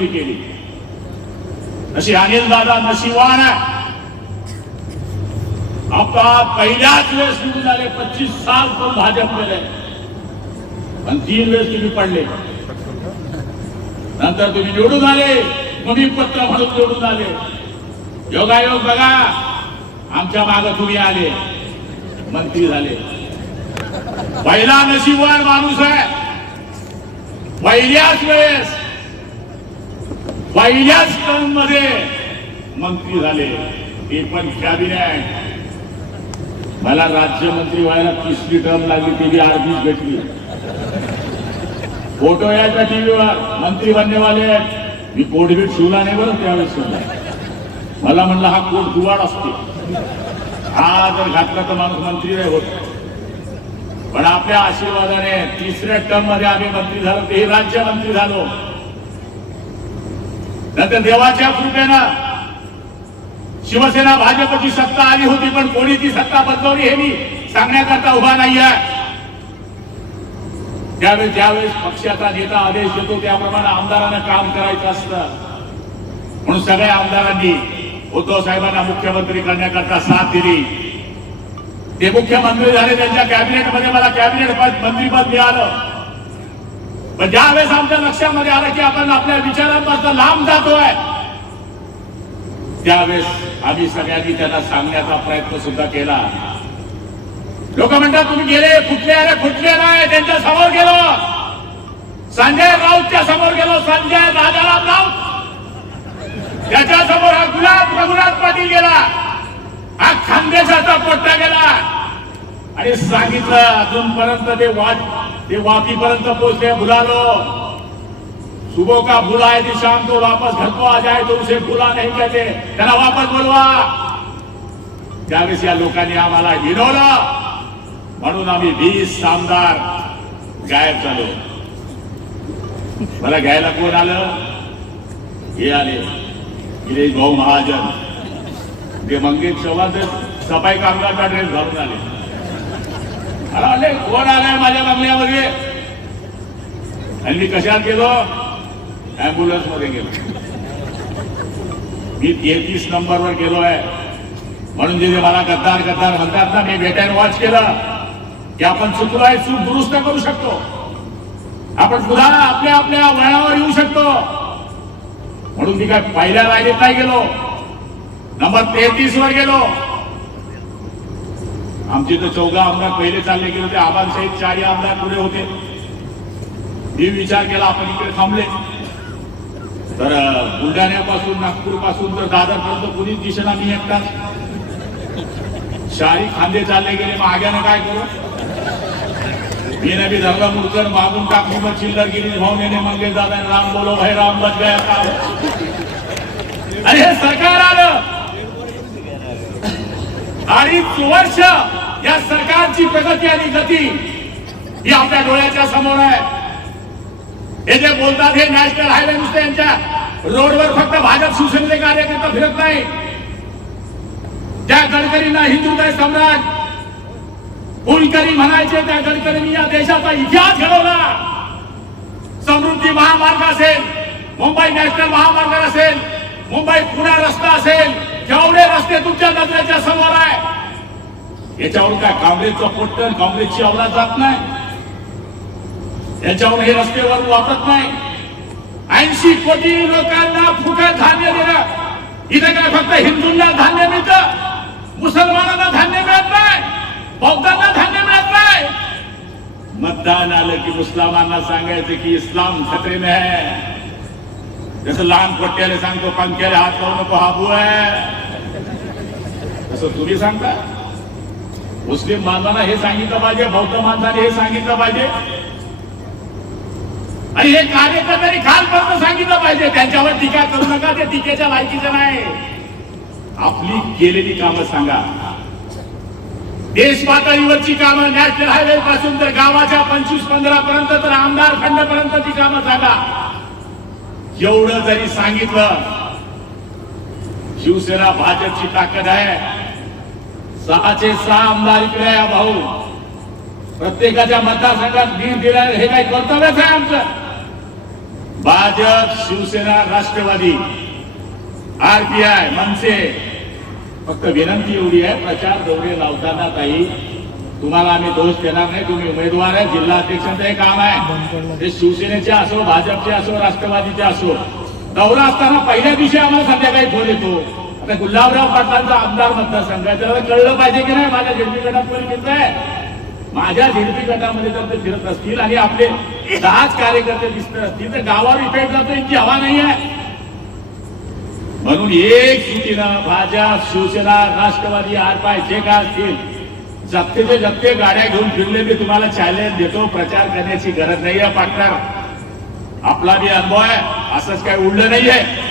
मंत्री केली. अशी अनिल दादा नशिवान आहे आपला पहिल्याच वेळेस निवडून आले पच्चीस साल पण भाजप गेले तीन वेळेस तुम्ही पडले. नंतर तुम्ही निवडून आले कमी पत्र म्हणून निवडून आले. योगायोग बघा आमच्या माग तुम्ही आले. मंत्री झाले. पहिला नशीबवान माणूस आहे. पहिल्याच वेळेस पहिल्याच टर्ममध्ये मंत्री झाले. ते पण कॅबिनेट मला राज्यमंत्री व्हायला तिसरी टर्म लागली ती बी अर्धीच भेटली. फोटो यायचा टीव्हीवर मंत्री बननेवाले मी कोडबीट शिवला नाही बरं त्यावेळेस शिवला. मला म्हणलं हा कोट दुवाड असते. हा जर घातला तर माणूस मंत्री नाही होत. पण आपल्या आशीर्वादाने तिसऱ्या टर्ममध्ये आम्ही मंत्री झालो तेही राज्यमंत्री झालो. नंतर देवाच्या कृपेनं शिवसेना भाजपची सत्ता आली होती पण कोणी ती सत्ता बदलवली हे मी सांगण्याकरता उभा नाही आहे त्यावेळेस ज्यावेळेस पक्षाचा नेता आदेश देतो त्याप्रमाणे आमदारांना काम करायचं असतं. म्हणून सगळ्या आमदारांनी उद्धव साहेबांना मुख्यमंत्री करण्याकरता साथ दिली. ते मुख्यमंत्री झाले त्यांच्या कॅबिनेटमध्ये मला कॅबिनेट मंत्रीपद मिळालं. पण ज्यावेळेस आमच्या लक्षामध्ये आलं की आपण आपल्या विचारांपासून लांब जातोय त्यावेळेस आम्ही सगळ्यांनी त्यांना सांगण्याचा प्रयत्न सुद्धा केला. लोक म्हणतात तुम्ही गेले कुठले आले कुठले नाही? त्यांच्यासमोर गेलो. संजय राऊतच्या समोर गेलो. संजय राजाराम राऊत. त्याच्यासमोर हा गुलाब रघुनाथ पाटील गेला. हा खानदेशाचा पोट्टा गेला. आणि सांगितलं अजूनपर्यंत ते वाट ते वापीपर्यंत पोहोचले बुलालो सुबह का बुला है कि शाम को वापस घर को आ जाए तो उसे बुला नहीं कहते। त्यांना वापस बोलवा। त्यावेळेस या लोकांनी म्हणून आम्ही वीस आमदार गायब झालो मला घ्यायला कोण आलं? हे आले गिरीश भाऊ महाजन। ते मंगेश चव्हाण ते सफ़ाई कामगारचा ड्रेस घालून आले। मला म्हणले कोण आलाय माझ्या बंगल्यामध्ये? आणि मी कशात गेलो? अँब्युलन्समध्ये गेलो. मी तेहतीस नंबरवर गेलो आहे म्हणून जे मला गद्दार गद्दार म्हणतात ना मी भेटायला वॉच केलं. की आपण चुकलो आहे चूक दुरुस्त करू शकतो. आपण पुन्हा आपल्या आपल्या वयावर येऊ शकतो. म्हणून मी काय पहिल्या राहिलेत नाही गेलो. नंबर तेहतीस वर गेलो. आमचे तर चौदा आमदार पहिले चालले गेले होते. आबासाहेब चारही आमदार पुढे होते. मी विचार केला आपण इकडे थांबले. तर बुलढाण्यापासून नागपूरपासून तर दादर पर्यंत कुणीच दिसेना मी एकटा. शाही खांदे चालले गेले मग आग्यानं काय करू? मी नबी धरला मुडकर मागून टाकली मग चिल्लर गेली भाऊ येणे मग दादा राम बोलो भाई राम बच गया काम आणि सरकार आलं. अडीच वर्ष या सरकारची प्रगती आणि गती ही आपल्या डोळ्याच्या समोर आहे. हे जे बोलतात हे नॅशनल हायवे नुसते यांच्या रोडवर फक्त भाजप शिवसेनेचे कार्यकर्ता फिरत नाही. त्या गडकरींना हिंदुत्व सम्राट कुलकरी म्हणायचे त्या गडकरींनी या देशाचा इतिहास घडवला. समृद्धी महामार्ग असेल मुंबई नॅशनल महामार्ग असेल मुंबई पुणे रस्ता असेल जेवढे रस्ते तुमच्या नजरेच्या समोर आहे याच्यावर काय काँग्रेसचं पोट्टन काँग्रेसची अवलाद जात नाही? याच्यावर हे रस्त्यावर वापरत नाही? ऐंशी कोटी लोकांना फुकट धान्य देणं. इथे काय फक्त हिंदूंना धान्य मिळतं? मुसलमानांना धान्य मिळत नाही? बौद्धांना धान्य मिळत नाही? मतदान आलं की मुसलमानांना सांगायचं की इस्लाम खतरे में है. जसं लहान पट्ट्याला सांगतो पंख्याला हात लावू नको हाबू आहे तसं तुम्ही सांगता? मुस्लिम बांधवांना हे सांगितलं पाहिजे बौद्ध माणसाने हे सांगितलं पाहिजे. आणि हे कार्यकर्त्यांनी खालपर्यंत सांगितलं पाहिजे त्यांच्यावर टीका करू नका ते टीकेच्या लायकीचं नाही. आपली केलेली कामं सांगा. देश पातळीवरची कामं नॅशनल हायवे पासून तर गावाच्या पंचवीस पंधरा पर्यंत तर आमदार खंडपर्यंतची कामं सांगा. एवढं जरी सांगितलं शिवसेना भाजपची ताकद आहे. सहाचे सहा आमदार इकडे आहे भाऊ. प्रत्येकाच्या मतदारसंघात वीज दिला हे काही कर्तव्यच आहे आमचं. भाजप शिवसेना राष्ट्रवादी आरपीआय मनसे. फक्त विनंती एवढी आहे प्रचार दौरे लावताना काही तुम्हाला आम्ही दोष देणार नाही तुम्ही उमेदवार आहे जिल्हा अध्यक्षांचं हे काम आहे. ते शिवसेनेचे असो भाजपचे असो राष्ट्रवादीचे असो दौरा असताना पहिल्या दिवशी आम्हाला संध्याकाळी फोन येतो. आता गुलाबराव पाटलांचा आमदार मतदारसंघ आहे. कळलं पाहिजे की नाही? माझ्या झेडपी गटात कोणी फिरत आहे माझ्या झेडपी गटामध्ये जर ते फिरत असतील आणि आपले दहाच कार्यकर्ते दिसत असतील. तर गावावर इफेक्ट जातो इतकी हवा नाही आहे. म्हणून एक युतीनं भाजप शिवसेना राष्ट्रवादी आरपाय जे काय असतील जप्तेचे जप्ते गाड्या घेऊन फिरले मी तुम्हाला चॅलेंज देतो. प्रचार करण्याची गरज नाही आहे पाटणार आपला बी अनुभव आहे. असंच काय उडलं नाहीये.